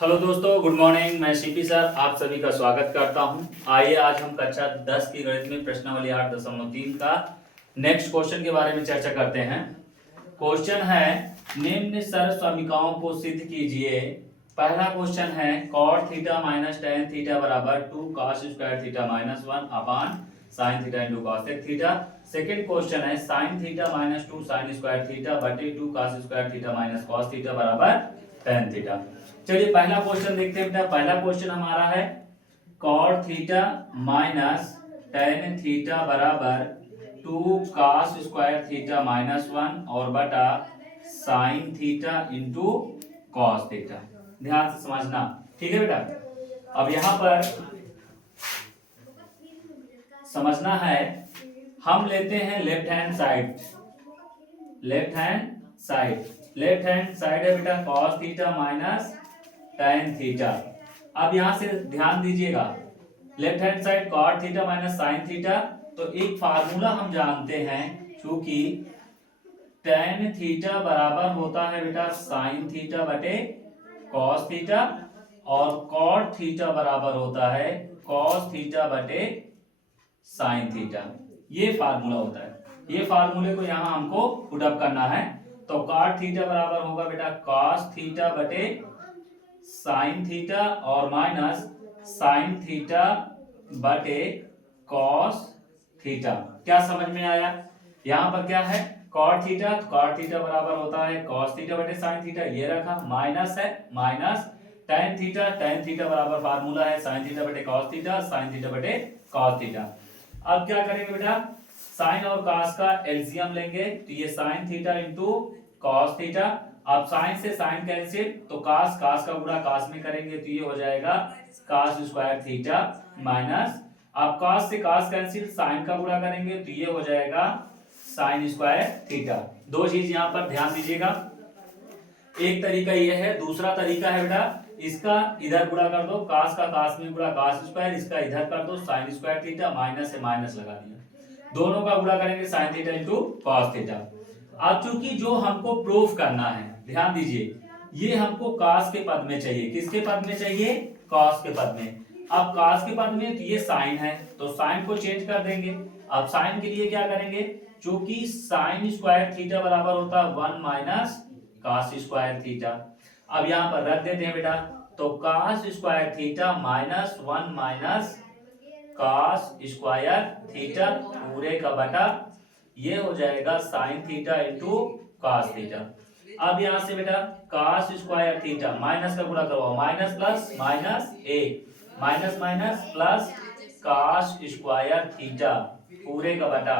Hello दोस्तों, good morning. मैं CP sir आप सभी का स्वागत करता हूं। आइए आज हम कक्षा 10 की गणित में प्रश्नावली 8.3 का नेक्स्ट क्वेश्चन के बारे में चर्चा करते हैं। क्वेश्चन है निम्न सर्वसमीकरणों को सिद्ध कीजिए। पहला क्वेश्चन है cot theta minus tan theta बराबर 2 cos स्क्वायर थीटा माइनस 1 अपान sin theta into cos theta. Second question है sin theta minus 2 sin square theta बटे 2 cos square theta minus cos theta बराबर tan थीटा। चलिए पहला question देखते हैं बेटा। पहला क्वेश्चन हमारा है cot theta minus tan theta बराबर 2 cos स्क्वायर थीटा माइनस 1 और बटा sin theta into cos theta. ध्यान से समझना, ठीक है बेटा। अब यहाँ पर समझना है, हम लेते हैं left hand side. Left hand side है बेटा cos theta minus tan theta. अब यहां से ध्यान दीजिएगा, left hand side cot theta minus sin theta, तो एक फार्मूला हम जानते हैं, क्योंकि tan थीटा बराबर होता है बेटा sin थीटा बटे cos थीटा और cot थीटा बराबर होता है cos थीटा बटे sin थीटा। ये फार्मूला होता है। ये फार्मूले को यहां हमको पुट अप करना है। तो cot थीटा बराबर होगा बेटा cos थीटा बटे sin थीटा और माइनस sin थीटा बटे cos थीटा। क्या समझ में आया? यहां पर क्या है cot थीटा, तो cot थीटा बराबर होता है cos थीटा बटे sin थीटा, ये रखा, माइनस है माइनस tan थीटा बराबर फार्मूला है sin थीटा बटे cos थीटा, sin थीटा बटे cos थीटा। अब क्या करेंगे बेटा, sin और cos का एलसीएम लेंगे, तो ये sin theta into cos theta. अब sin से sin कैंसिल, तो cos का गुणा cos में करेंगे, तो ये हो जाएगा cos स्क्वायर थीटा माइनस, अब cos से cos कैंसिल, sin का गुणा करेंगे, तो ये हो जाएगा sin स्क्वायर थीटा। दो चीज यहाँ पर ध्यान दीजिएगा, एक तरीका ये है, दूसरा तरीका है बेटा इसका इधर गुणा कर दो, cos का cos में गुणा cos स्क्वायर, इसका इधर कर दो sin स्क्वायर थीटा, माइनस से माइनस लगा दिया, दोनों का गुणा करेंगे sin theta into cos theta. अब चूंकि जो हमको प्रूफ करना है, ध्यान दीजिए, ये हमको cos के पद में चाहिए। किसके पद में चाहिए? cos के पद में। अब cos के पद में तो ये sin है, तो sin को चेंज कर देंगे। अब sin के लिए क्या करेंगे, चूंकि sin स्क्वायर थीटा बराबर होता है 1 माइनस cos स्क्वायर थीटा। अब यहां पर रख देते हैं बेटा, तो cos square theta minus 1 minus cos square theta पूरे का बटा, ये हो जाएगा sin theta into cos theta. अब यहां से बेटा cos स्क्वायर थीटा माइनस का गुणा करो, minus plus minus A, minus minus plus cos square theta पूरे का बटा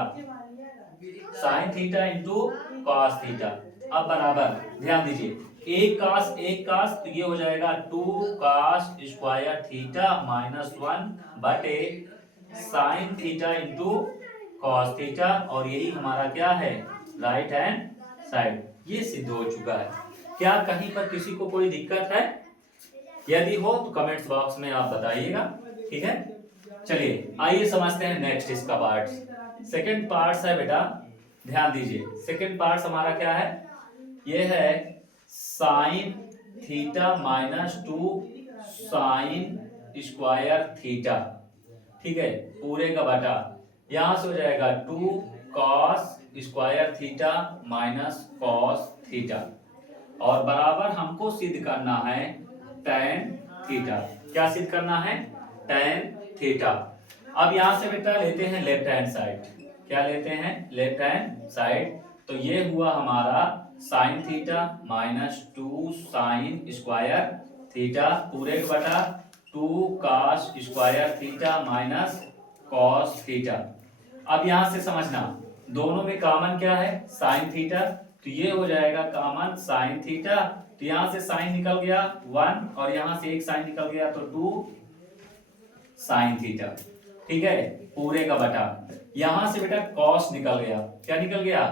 sin theta into cos theta. अब बराबर ध्यान दीजिए, एक cos तो ये हो जाएगा 2 cos स्क्वायर थीटा माइनस 1 बटे sin theta into cos theta, और यही हमारा क्या है, राइट हैंड साइड। ये सिद्ध हो चुका है। क्या कहीं पर किसी को कोई दिक्कत है? यदि हो तो कमेंट्स बॉक्स में आप बताइएगा, ठीक है। चलिए आइए समझते हैं नेक्स्ट इसका पार्ट। सेकंड पार्ट है बेटा, ध्यान दीजिए, सेकंड पार्ट हमारा क्या है, ये है sine theta minus 2 sine square theta, ठीक है, पूरे का बटा, यहां से हो जाएगा 2 cos square theta minus cos theta, और बराबर हमको सिद्ध करना है tan थीटा। क्या सिद्ध करना है? tan theta. अब यहां से बेटा लेते हैं लेफ्ट हैंड साइड। क्या लेते हैं? Left hand side. तो ये हुआ हमारा sine theta minus 2 sine square theta पूरे का बटा 2 cos square theta minus cos theta. अब यहां से समझना, दोनों में कॉमन क्या है? साइन थीटा, तो ये हो जाएगा कॉमन साइन थीटा, तो यहां से साइन निकल गया 1 और यहां से एक साइन निकल गया, तो 2 साइन थीटा, ठीक है, पूरे का बटा, यहां से बेटा कॉस निकल गया। क्या निकल गया?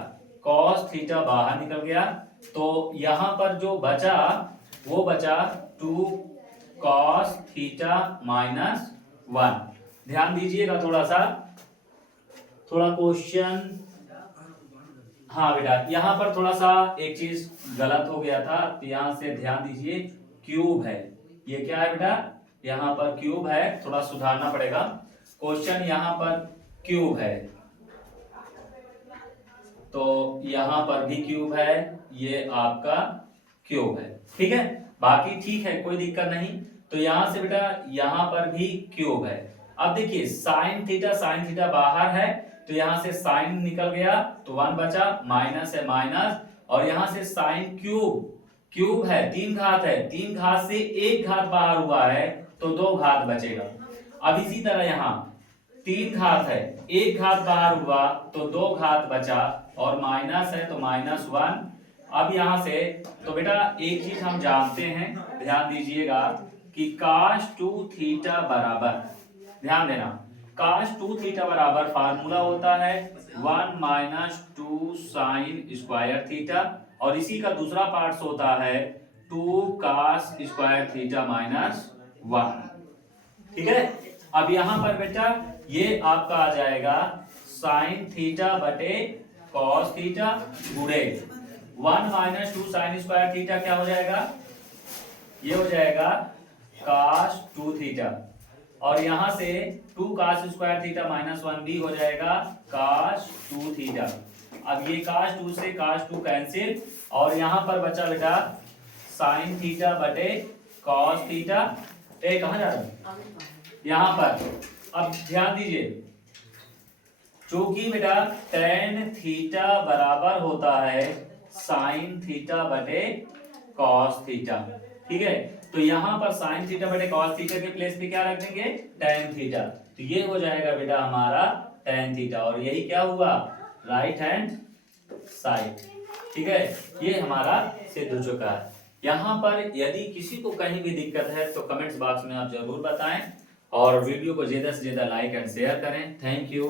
कॉस थीटा बाहर निकल गया, तो यहां पर जो बचा वो बचा 2 कॉस थीटा माइनस 1। ध्यान दीजिएगा थोड़ा सा, थोड़ा क्वेश्चन, हाँ बेटा यहाँ पर थोड़ा सा एक चीज गलत हो गया था, तो यहां से ध्यान दीजिए, क्यूब है, ये क्या है बेटा, यहाँ पर क्यूब है, थोड़ा सुधारना पड़ेगा क्वेश्चन, यहाँ पर क्यूब है तो यहाँ पर भी क्यूब है, ये आपका क्यूब है, ठीक है, बाकी ठीक है, कोई दिक्कत नहीं। तो यहाँ से बेटा यहाँ पर भी क्यूब है। अब देखिए साइन थीटा बाहर है तो यहाँ से साइन निकल गया तो 1 बचा, माइनस है माइनस, और यहाँ से साइन क्यूब है, 3 घात है, 3 घात से 1 घात बाहर हुआ है तो 2 घात बचेगा। अब इसी तरह यहाँ 3 घात है, 1 घात बाहर हुआ तो 2 घात बचा, और माइनस है तो -1। अब यहां से तो बेटा एक चीज हम जानते हैं, ध्यान दीजिएगा कि cos 2 थीटा बराबर, ध्यान देना, cos 2 थीटा बराबर फार्मूला होता है 1 - 2 साइन स्क्वायर थीटा, और इसी का दूसरा पार्ट होता है 2 cos स्क्वायर थीटा -1, ठीक है। अब यहां पर बेटा ये आपका आ जाएगा साइन थीटा बटे कॉस थीटा गुणे 1 - 2 साइन स्क्वायर थीटा, क्या हो जाएगा, ये हो जाएगा cos 2 थीटा, और यहां से 2 cos स्क्वायर थीटा -1 भी हो जाएगा cos 2 थीटा। अब ये cos 2 से cos 2 कैंसिल, और यहां पर बचा बेटा साइन थीटा बटे cos थीटा। कहां जा रहा है, यहां पर। अब ध्यान दीजिए, चूंकि बेटा tan थीटा बराबर होता है साइन थीटा बटे cos थीटा, ठीक है, तो यहां पर साइन थीटा बटे cos थीटा के प्लेस पे क्या रख देंगे, tan थीटा, तो ये हो जाएगा बेटा हमारा tan थीटा, और यही क्या हुआ, राइट हैंड साइड, ठीक है, ये हमारा सिद्ध हो चुका है। यहाँ पर यदि किसी को कहीं भी दिक्कत है तो कमेंट्स बॉक्स में आप जरूर बताएं, और वीडियो को ज्यादा से ज्यादा लाइक एंड शेयर करें। Thank you.